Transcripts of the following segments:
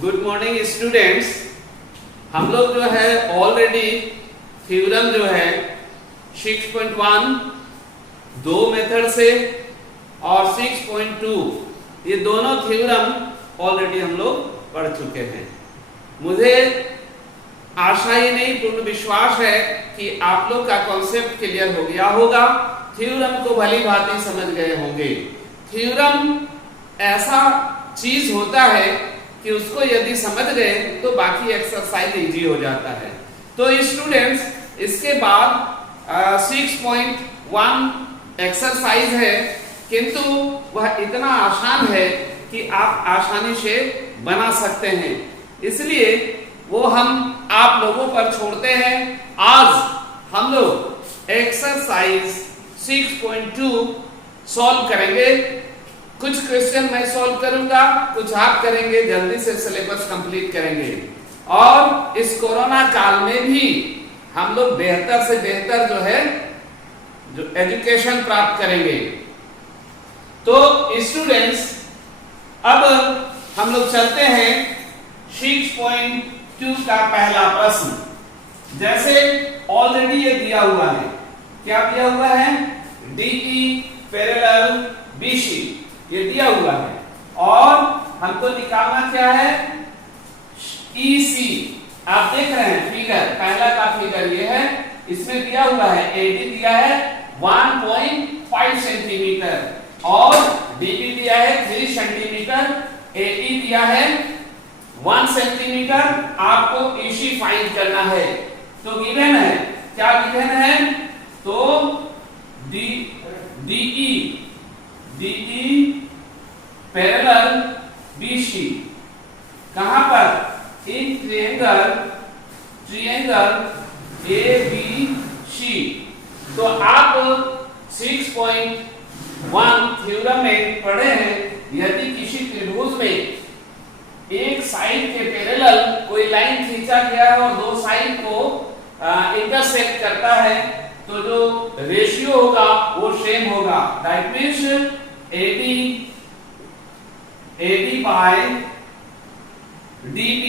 Good morning students. हम लोग जो है ऑलरेडी थ्योरम जो है 6.1 दो मेथड से और 6.2 ये दोनों थ्योरम ऑलरेडी हम लोग पढ़ चुके हैं। मुझे आशा ही नहीं पूर्ण विश्वास है कि आप लोग का कॉन्सेप्ट क्लियर हो गया होगा, थ्योरम को भली भांति समझ गए होंगे। थ्योरम ऐसा चीज होता है कि उसको यदि समझ गए तो बाकी एक्सरसाइज इजी हो जाता है। तो स्टूडेंट्स, इसके बाद 6.1 एक्सरसाइज है, किंतु वह इतना आसान है कि आप आसानी से बना सकते हैं, इसलिए वो हम आप लोगों पर छोड़ते हैं। आज हम लोग एक्सरसाइज 6.2 सॉल्व करेंगे। कुछ क्वेश्चन मैं सॉल्व करूंगा, कुछ आप करेंगे, जल्दी से सिलेबस कंप्लीट करेंगे और इस कोरोना काल में भी हम लोग बेहतर से बेहतर जो है जो एजुकेशन प्राप्त करेंगे। तो स्टूडेंट्स, अब हम लोग चलते हैं 6.2 का पहला प्रश्न। जैसे ऑलरेडी ये दिया हुआ है, क्या दिया हुआ है? DE पैरेलल BC ये दिया हुआ है और हमको निकालना क्या है? EC। आप देख रहे हैं फिगर, पहला का फिगर ये है, इसमें दिया हुआ है AD दिया है 1.5 सेंटीमीटर और BB दिया है 3 सेंटीमीटर, AE दिया है 1 सेंटीमीटर। आपको EC फाइंड करना है। तो गिवन है, क्या गिवन है? तो DE पैरेलल BC कहां पर? In triangle ABC। तो आप 6.1 थ्योरम में पढ़े हैं, यदि किसी त्रिभुज में एक साइड के पैरेलल कोई लाइन खींचा गया है और दो साइड को इंटरसेक्ट करता है, तो जो रेशियो होगा वो सेम होगा। That means AD by DB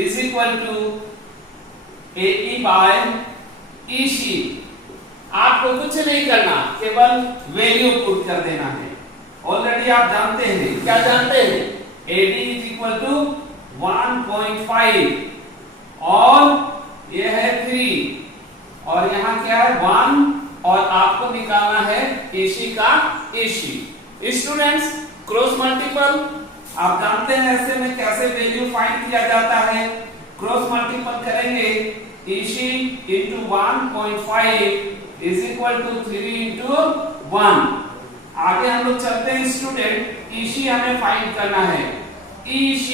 is equal to AE by EC। आपको कुछ नहीं करना, केवल वैल्यू पुट कर देना है। ऑलरेडी आप जानते हैं, क्या जानते हैं? AD is equal to 1.5 और ये है 3 और यहाँ क्या है 1 और आपको निकालना है AC का AC। स्टूडेंट्स, क्रॉस मल्टीपल आप जानते हैं ऐसे में कैसे वैल्यू फाइंड किया जाता है। क्रॉस मल्टीपल करेंगे, EC into 1.5 is equal to 3 into 1। आगे हम लोग चलते हैं स्टूडेंट, EC हमें फाइंड करना है। EC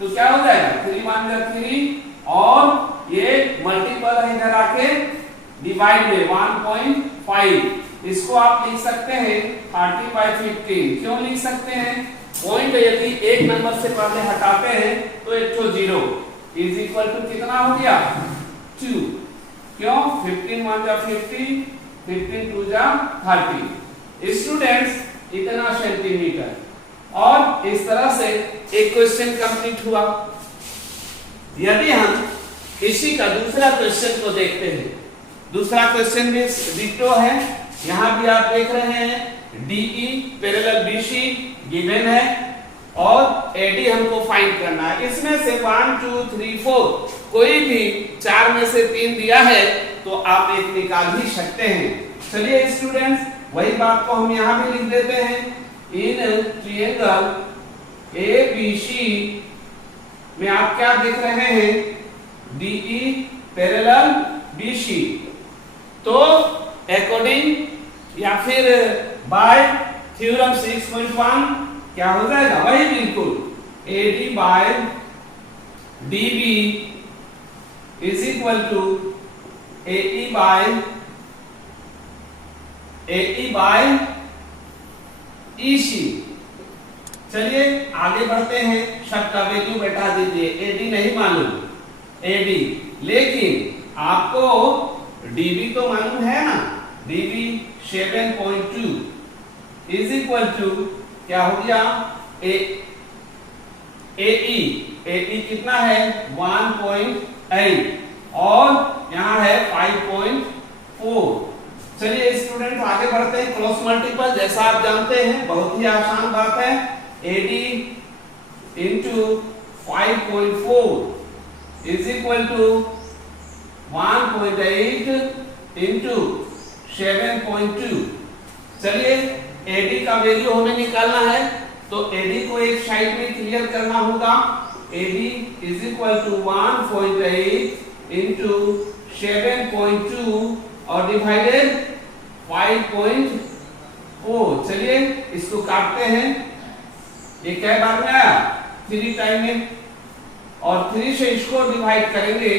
तो क्या हो जाएगा? 3 1 3 और ये मल्टीपल है, इधर आके डिवाइड में 1.5। इसको आप लिख सकते हैं 30/15। क्यों लिख सकते हैं? पॉइंट यदि एक नंबर से पहले हटाते हैं तो एक तो 0 इज इक्वल टू कितना हो गया? 2। क्यों? 15 1 जा 50, 15 2 जा 30। स्टूडेंट्स, इतना सेंटीमीटर। और इस तरह से एक क्वेश्चन कंप्लीट हुआ। यदि हम इसी का दूसरा क्वेश्चन को देखते हैं, दूसरा क्वेश्चन भी डिटो है। यहां भी आप देख रहे हैं DE पैरेलल BC गिवन है और AD हमको फाइंड करना है। इसमें से 1 2 3 4 कोई भी 4 में से 3 दिया है तो आप एक निकाल ही सकते हैं। चलिए स्टूडेंट्स, वही बात को हम यहां भी लिख देते हैं। इन ट्रायंगल ABC में आप क्या देख रहे हैं? DE parallel BC। तो अकॉर्डिंग या फिर बाय थ्योरम 6.1 क्या हो जाएगा? वही बिल्कुल AD by DB is equal to AE by EC। चलिए आगे बढ़ते हैं। सबका वैल्यू बैठा दीजिए। AD नहीं मालूम, AD, लेकिन आपको DB तो मालूम है ना? DB 7.2 इज इक्वल टू क्या हो गया? AE कितना है 1.8 और यहाँ है 5.4। चलिए स्टूडेंट आगे बढ़ते हैं। क्रॉस मल्टीपल जैसा आप जानते हैं बहुत ही आसान बात है। AD into 5.4 is equal to 1.8 into 7.2। चलिए AD का वैल्यू हमें निकालना है, तो AD को एक साइड में क्लियर करना होगा। AD is equal to 1.8 into 7.2 और डिवाइडेड 5.4। चलिए इसको काटते हैं। ये क्या बार में आया 3 टाइम में, और 3 से इसको डिवाइड करेंगे।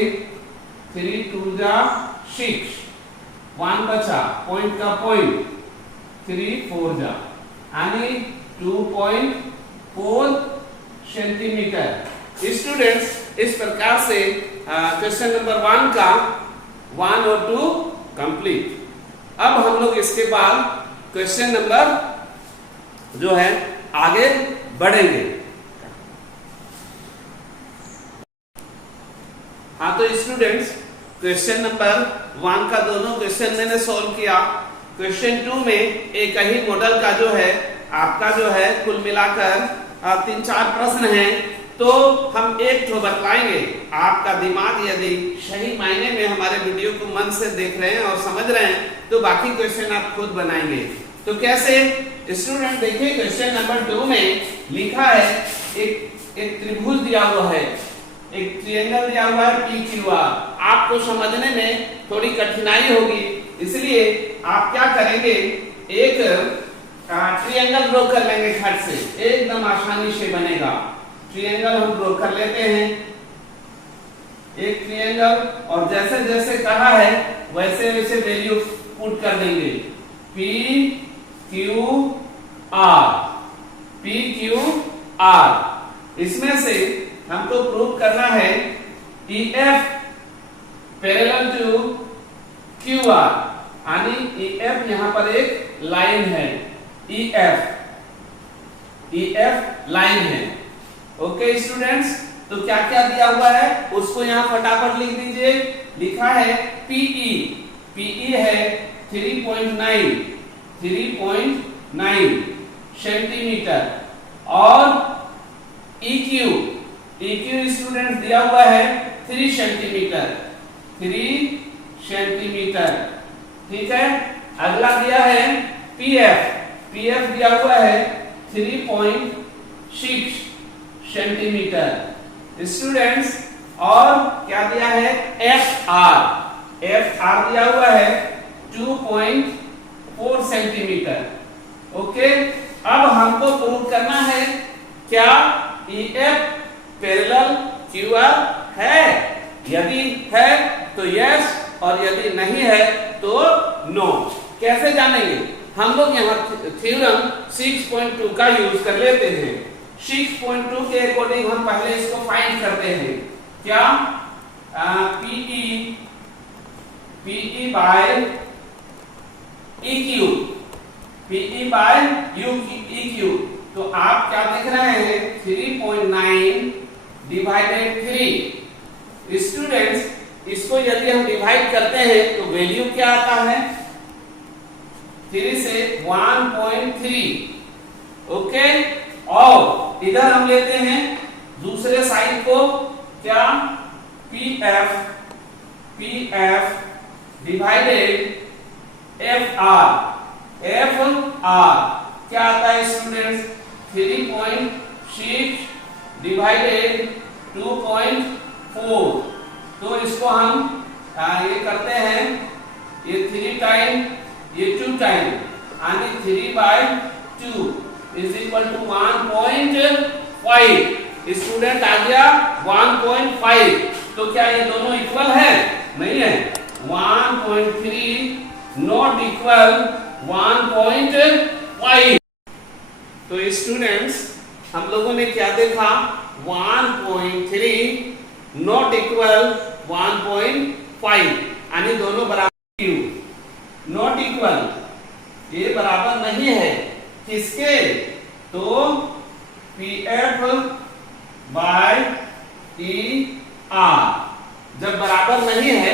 3 2 जा 6, 1 बचा, पॉइंट का पॉइंट, 3 4 जा यानी 2.4 सेंटीमीटर। स्टूडेंट्स इस प्रकार से क्वेश्चन नंबर 1 का 1 और 2 कंप्लीट। अब हम लोग इसके बाद क्वेश्चन नंबर जो है आगे बढ़ेंगे। हाँ तो स्टूडेंट्स क्वेश्चन नंबर 1 का दोनों क्वेश्चन मैंने सॉल्व किया। क्वेश्चन 2 में एक ही मॉडल का जो है आपका जो है कुल मिलाकर 3-4 प्रश्न हैं, तो हम एक तो बतलाएंगे। आपका दिमाग यदि सही मायने में हमारे वीडियो को मन से देख रहे हैं और समझ रहे हैं तो बाकी क्वेश्चन आप खुद बनाएंगे। तो कैसे स्टूडेंट देखिए, क्वेश्चन नंबर 2 में लिखा है एक त्रिभुज दिया हुआ है, एक ट्रायंगल दिया हुआ है PQR। आपको समझने में थोड़ी कठिनाई होगी, इसलिए आप क्या करेंगे, एक ट्रायंगल ड्रॉ कर लेंगे खट से, एकदम आसानी से बनेगा। ट्रायंगल हम ड्रॉ कर लेते हैं, एक ट्रायंगल, और जैसे जैसे कहा है वैसे वैसे वैल्यू पुट कर देंगे। PQR इसमें से हमको प्रूव करना है EF पैरेलल टू QR, यानी EF यहां पर एक लाइन है, EF लाइन है। ओके स्टूडेंट्स, तो क्या क्या दिया हुआ है उसको यहां फटाफट लिख दीजिए। लिखा है PE है 3.9 सेंटीमीटर, और EQ स्टूडेंट दिया हुआ है 3 सेंटीमीटर, ठीक है। अगला दिया है PF दिया हुआ है 3.6 सेंटीमीटर स्टूडेंट्स, और क्या दिया है FR दिया हुआ है 2.4 सेंटीमीटर। ओके, अब हमको प्रूव करना है क्या EF पैरेलल QR है। यदि है तो यस, और यदि नहीं है तो नो। कैसे जानेंगे, हम लोग यहाँ थ्योरम 6.2 का यूज कर लेते हैं। 6.2 के अकॉर्डिंग हम पहले इसको फाइंड करते हैं। क्या PE बाय EQ। तो आप क्या देख रहे हैं 3.9 डिवाइडेड 3। स्टूडेंट्स इसको यदि हम डिवाइड करते हैं तो वैल्यू क्या आता है, 3 से 1.3। ओके, और इधर हम लेते हैं दूसरे साइड को, क्या PF डिवाइडेड FR क्या आता है स्टूडेंट्स 3.6 डिवाइडेड 2.4। तो इसको हम ये करते हैं, ये 3 टाइम ये 2 टाइम, यानी 3/2 इज इक्वल टू 1.5। स्टूडेंट आ गया 1.5। तो क्या ये दोनों इक्वल है? नहीं है। 1.3 नॉट इक्वल 1.5। तो स्टूडेंट्स हम लोगों ने क्या देखा, 1.3 नॉट इक्वल 1.5, यानी दोनों बराबर नॉट इक्वल, ये बराबर नहीं है किसके, तो PF बाय ER जब बराबर नहीं है,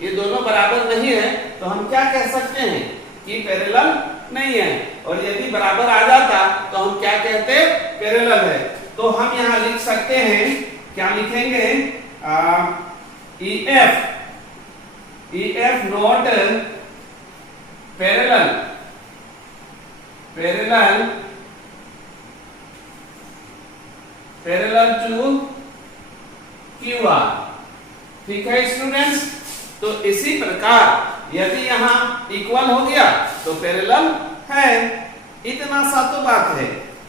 ये दोनों बराबर नहीं है, तो हम क्या कह सकते हैं कि पैरेलल नहीं है। और यदि बराबर आ जाता तो हम क्या कहते, पैरेलल है। तो हम यहां लिख सकते हैं, क्या लिखेंगे, EF not parallel to QR। ठीक है स्टूडेंट्स, तो इसी प्रकार यदि यहां इक्वल हो गया तो पैरेलल है। इतना सा तो बात है।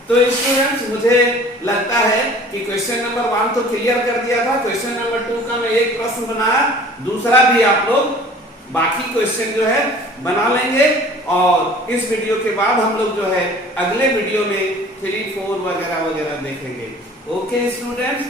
तो स्टूडेंट्स मुझे लगता है कि क्वेश्चन नंबर 1 तो क्लियर कर दिया था। क्वेश्चन नंबर 2 का मैं एक प्रश्न बनाया, दूसरा भी आप लोग बाकी क्वेश्चन जो है बना लेंगे। और इस वीडियो के बाद हम लोग जो है अगले वीडियो में 3, 4 वगैरह वगैरह देखेंगे। Okay students.